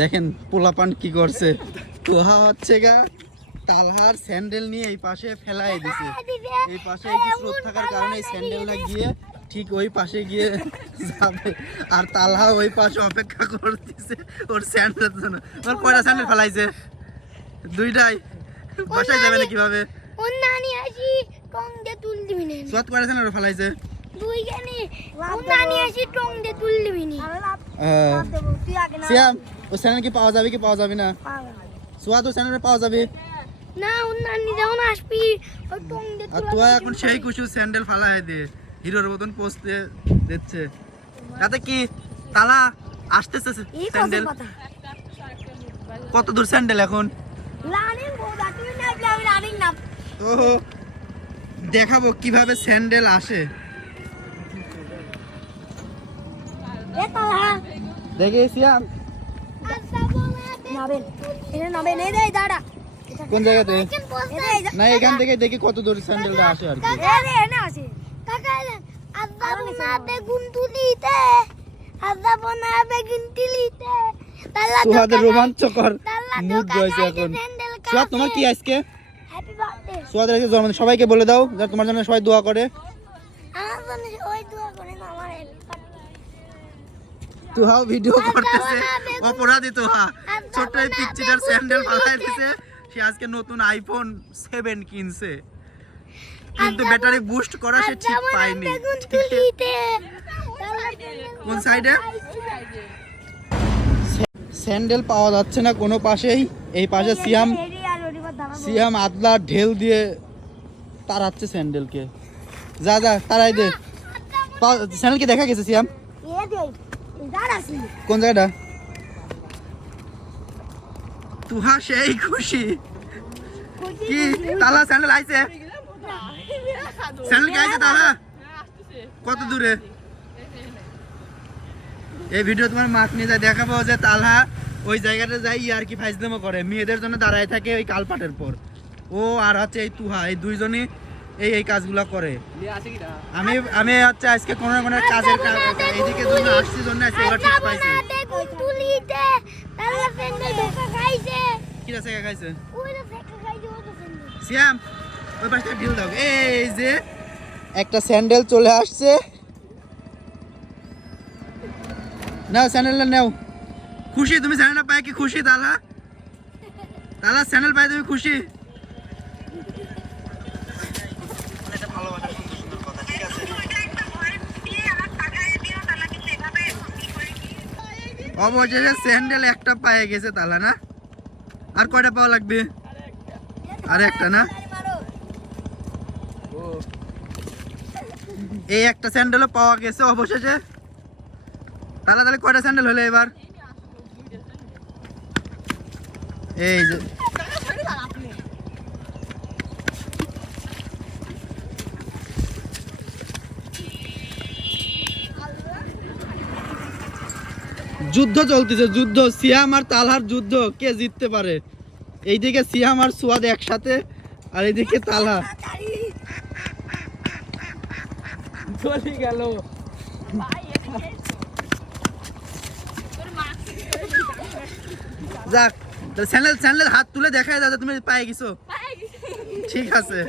দেখেন পোলাপান কি করছে। তোহা হচ্ছে গা তালহার স্যান্ডেল নিয়ে এই পাশে ফেলাই দিছে। এই পাশে এই স্রোত থাকার কারণে এই স্যান্ডেলটা গিয়ে ঠিক ওই পাশে গিয়ে যাবে, আর তালহা ওই পাশে অপেক্ষা করতেছে ওর স্যান্ডেলের জন্য। ওর কয়টা স্যান্ডেল ফেলাইছে? দুইটাই। বাসায় যাবে না কিভাবে? ওর নানি আসি টং দিয়ে তুল দিবি না। সোয়াত কয়টা স্যান্ডেল ফেলাইছে? দুই জানি। ওর নানি আসি টং দিয়ে তুল দিবি না। সিয়াম ও স্যান্ডেল কি পাওয়া যাবে কি পাওয়া যাবে না? সোয়াত ও স্যান্ডেল পাওয়া যাবে না। ওর নানি যখন আসবি ওই টং দিয়ে আর তুই এখন সেই খুশি স্যান্ডেল ফালাই দে, হিরোর মতন পোস্টে দিচ্ছে। তাতে কি তালা আসতেছে স্যান্ডেল? কত দূর স্যান্ডেল এখন? তো দেখাবো কিভাবে স্যান্ডেল আসে। দেখে সিয়াম কোন জায়গাতে? না এখান থেকে দেখি কত দূর স্যান্ডেলটা আসে আর কি। তোমাদের রোমাঞ্চকর মুড রয়েছে এখন। সোয়াদ তোমার কি আজকে? সোয়াদের আজকে জন্মদিন, সবাইকে বলে দাও যাতে তোমার জন্য সবাই দোয়া করে। তুহাও ভিডিও করতেছে, অপরাধী তোহা। ছোট্ট এই পিচ্চিটার স্যান্ডেল ফালাই দিছে। সে আজকে নতুন আইফোন 7 কিনছে, কিন্তু ব্যাটারি বুস্ট করা সে ঠিক পায়নি। কোন সাইডে? স্যান্ডেল পাওয়া যাচ্ছে না কোনো পাশেই। এই পাশে সিয়াম আদলা ঢেল দিয়ে তাড়াচ্ছে স্যান্ডেলকে। যা যা তাড়াই দে। স্যান্ডেল কি দেখা গেছে সিয়াম? কোন জায়গাটা? তুহা সেই খুশি কি তালা স্যান্ডেল আইছে? স্যান্ডেল কি আইছে তালা? কত দূরে? এই ভিডিও তোমার মাক নিয়ে যায় দেখাবো যে তালহা ওই জায়গাটা যাই আর কি ফাইজলামো করে, মেয়েদের জন্য দাঁড়ায় থাকে ওই কালপাটের পর। ও আর হচ্ছে এই তুহা, এই দুইজনই এই কাজগুলা করে। আমি হচ্ছে আজকে কোনো না কোনো কাজের এইদিকে জন্য আসছি জন্য আজকে ওরা ঠিক পাইছে। কি আছে খাইছে? সিয়াম ওই পাশে ঢিল দাও। এই যে একটা স্যান্ডেল চলে আসছে, নাও স্যান্ডেলটা নাও। খুশি তুমি স্যান্ডেলটা পাই কি খুশি? তালা তালা স্যান্ডেল পাই তুমি খুশি? অবশেষে স্যান্ডেল একটা পায়ে গেছে তালা, না? আর কয়টা পাওয়া লাগবে? আর একটা না? এই একটা স্যান্ডেলও পাওয়া গেছে অবশেষে। তাহলে তাহলে কয়টা স্যান্ডেল হলো এবার? এই যে যুদ্ধ চলতেছে, যুদ্ধ। সিয়াম আর তালহার যুদ্ধ, কে জিততে পারে। এইদিকে সিয়াম আর সুয়াদ একসাথে, আর এইদিকে তালহা। চলে গেল। যাক স্যান্ডেল হাত তুলে দেখায় দাদা তুমি পায়ে গেছো। ঠিক আছে।